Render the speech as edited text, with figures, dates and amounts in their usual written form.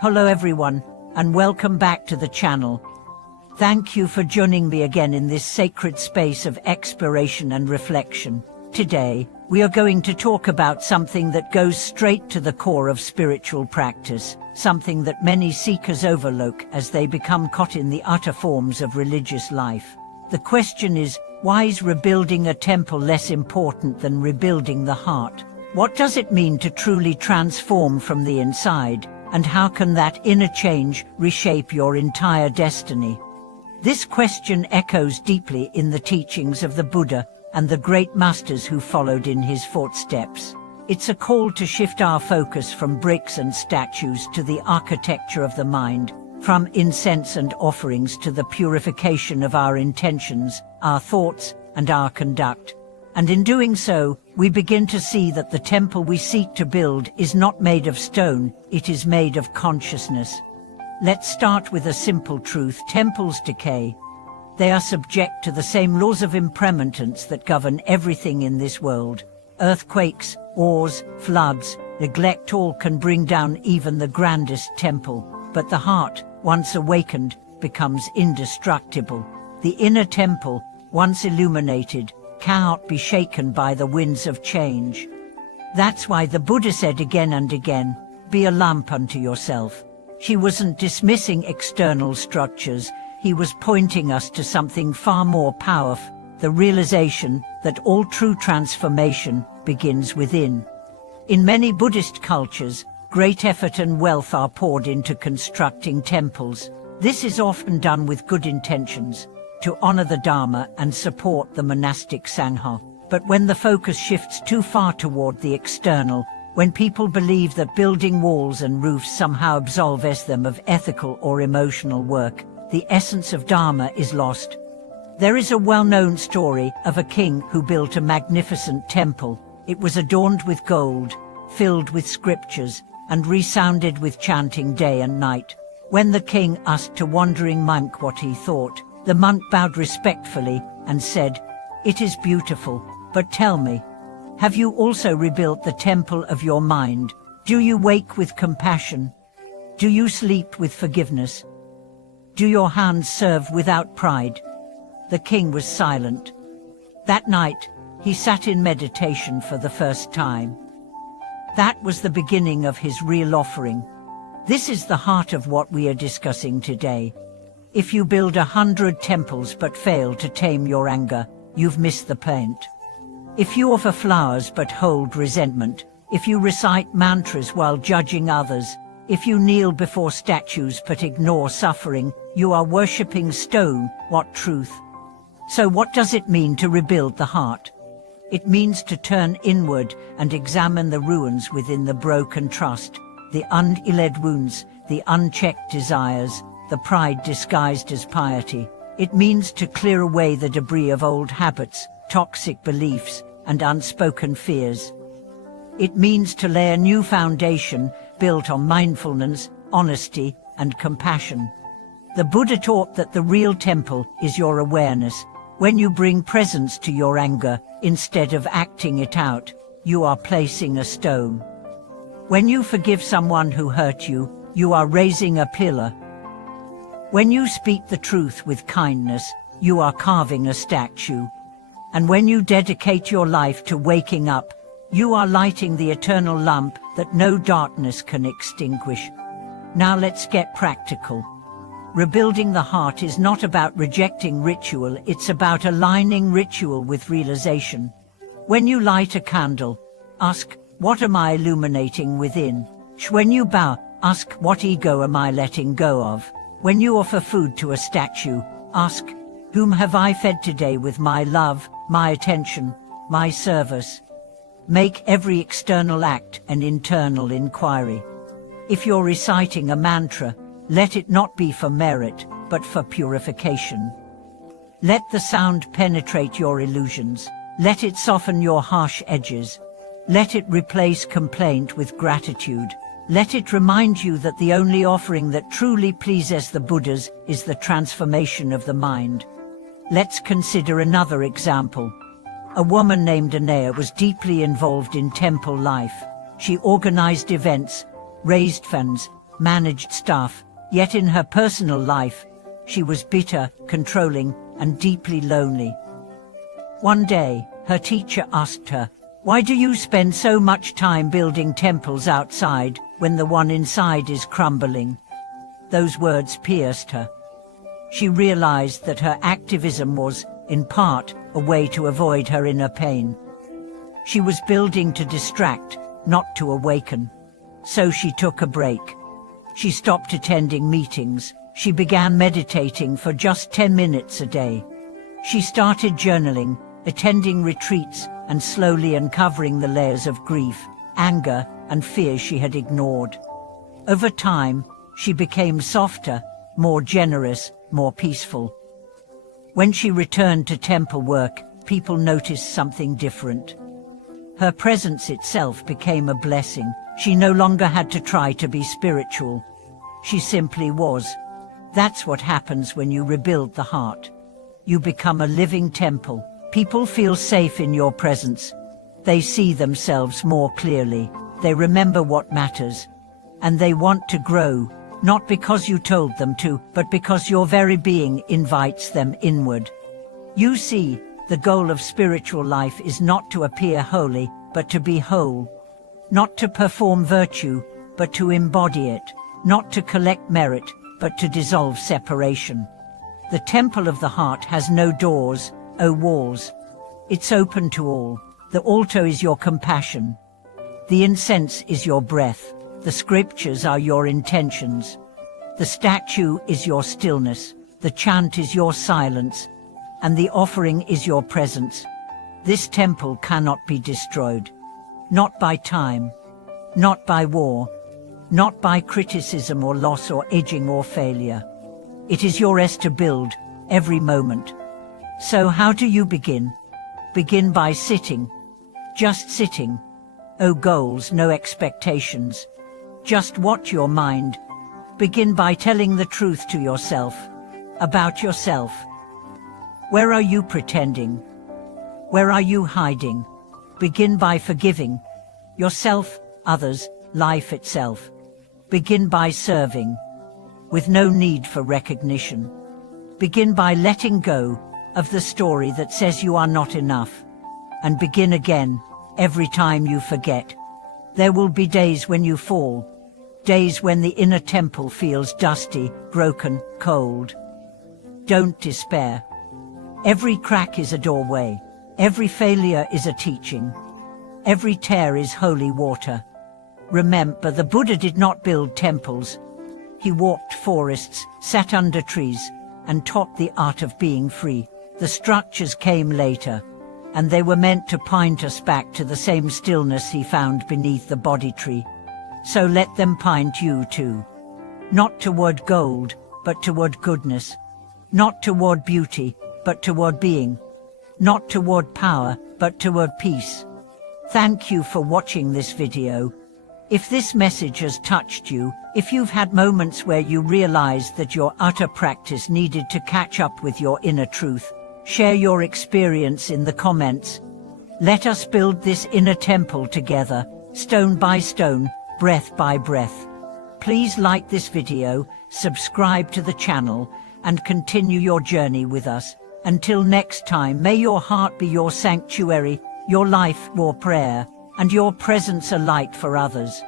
Hello everyone, and welcome back to the channel. Thank you for joining me again in this sacred space of exploration and reflection. Today, we are going to talk about something that goes straight to the core of spiritual practice, something that many seekers overlook as they become caught in the utter forms of religious life. The question is, why is rebuilding a temple less important than rebuilding the heart? What does it mean to truly transform from the inside? And how can that inner change reshape your entire destiny? This question echoes deeply in the teachings of the Buddha and the great masters who followed in his footsteps. It's a call to shift our focus from bricks and statues to the architecture of the mind, from incense and offerings to the purification of our intentions, our thoughts, and our conduct. And in doing so, we begin to see that the temple we seek to build is not made of stone, it is made of consciousness. Let's start with a simple truth: temples decay. They are subject to the same laws of impermanence that govern everything in this world. Earthquakes, wars, floods, neglect, all can bring down even the grandest temple. But the heart, once awakened, becomes indestructible. The inner temple, once illuminated, cannot be shaken by the winds of change. That's why the Buddha said again and again, "Be a lamp unto yourself." He wasn't dismissing external structures, he was pointing us to something far more powerful, the realization that all true transformation begins within. In many Buddhist cultures, great effort and wealth are poured into constructing temples. This is often done with good intentions, to honor the Dharma and support the monastic Sangha. But when the focus shifts too far toward the external, when people believe that building walls and roofs somehow absolves them of ethical or emotional work, the essence of Dharma is lost. There is a well-known story of a king who built a magnificent temple. It was adorned with gold, filled with scriptures, and resounded with chanting day and night. When the king asked a wandering monk what he thought, the monk bowed respectfully and said, "It is beautiful, but tell me, have you also rebuilt the temple of your mind? Do you wake with compassion? Do you sleep with forgiveness? Do your hands serve without pride?" The king was silent. That night, he sat in meditation for the first time. That was the beginning of his real offering. This is the heart of what we are discussing today. If you build 100 temples but fail to tame your anger, you've missed the point. If you offer flowers but hold resentment, if you recite mantras while judging others, if you kneel before statues but ignore suffering, you are worshipping stone, what truth? So what does it mean to rebuild the heart? It means to turn inward and examine the ruins within the broken trust, the unhealed wounds, the unchecked desires, the pride disguised as piety. It means to clear away the debris of old habits, toxic beliefs, and unspoken fears. It means to lay a new foundation built on mindfulness, honesty, and compassion. The Buddha taught that the real temple is your awareness. When you bring presence to your anger, instead of acting it out, you are placing a stone. When you forgive someone who hurt you, you are raising a pillar. When you speak the truth with kindness, you are carving a statue. And when you dedicate your life to waking up, you are lighting the eternal lamp that no darkness can extinguish. Now let's get practical. Rebuilding the heart is not about rejecting ritual, it's about aligning ritual with realization. When you light a candle, ask, "What am I illuminating within?" When you bow, ask, "What ego am I letting go of?" When you offer food to a statue, ask, "Whom have I fed today with my love, my attention, my service?" Make every external act an internal inquiry. If you're reciting a mantra, let it not be for merit, but for purification. Let the sound penetrate your illusions. Let it soften your harsh edges. Let it replace complaint with gratitude. Let it remind you that the only offering that truly pleases the Buddhas is the transformation of the mind. Let's consider another example. A woman named Anaya was deeply involved in temple life. She organized events, raised funds, managed staff, yet in her personal life, she was bitter, controlling, and deeply lonely. One day, her teacher asked her, "Why do you spend so much time building temples outside when the one inside is crumbling?" Those words pierced her. She realized that her activism was, in part, a way to avoid her inner pain. She was building to distract, not to awaken. So she took a break. She stopped attending meetings. She began meditating for just 10 minutes a day. She started journaling, attending retreats, and slowly uncovering the layers of grief, anger, and fear she had ignored. Over time, she became softer, more generous, more peaceful. When she returned to temple work, people noticed something different. Her presence itself became a blessing. She no longer had to try to be spiritual. She simply was. That's what happens when you rebuild the heart. You become a living temple. People feel safe in your presence. They see themselves more clearly. They remember what matters. And they want to grow, not because you told them to, but because your very being invites them inward. You see, the goal of spiritual life is not to appear holy, but to be whole. Not to perform virtue, but to embody it. Not to collect merit, but to dissolve separation. The temple of the heart has no doors, no walls. It's open to all. The altar is your compassion. The incense is your breath. The scriptures are your intentions. The statue is your stillness. The chant is your silence. And the offering is your presence. This temple cannot be destroyed. Not by time. Not by war. Not by criticism or loss or aging or failure. It is yours to build, every moment. So how do you begin? Begin by sitting. Just sitting. No goals, no expectations. Just watch your mind. Begin by telling the truth to yourself. About yourself. Where are you pretending? Where are you hiding? Begin by forgiving. Yourself, others, life itself. Begin by serving. With no need for recognition. Begin by letting go of the story that says you are not enough. And begin again, every time you forget. There will be days when you fall. Days when the inner temple feels dusty, broken, cold. Don't despair. Every crack is a doorway. Every failure is a teaching. Every tear is holy water. Remember, the Buddha did not build temples. He walked forests, sat under trees, and taught the art of being free. The structures came later, and they were meant to point us back to the same stillness he found beneath the Bodhi tree. So let them point you too. Not toward gold, but toward goodness. Not toward beauty, but toward being. Not toward power, but toward peace. Thank you for watching this video. If this message has touched you, if you've had moments where you realized that your utter practice needed to catch up with your inner truth, share your experience in the comments. Let us build this inner temple together, stone by stone, breath by breath. Please like this video, subscribe to the channel, and continue your journey with us. Until next time, may your heart be your sanctuary, your life your prayer, and your presence a light for others.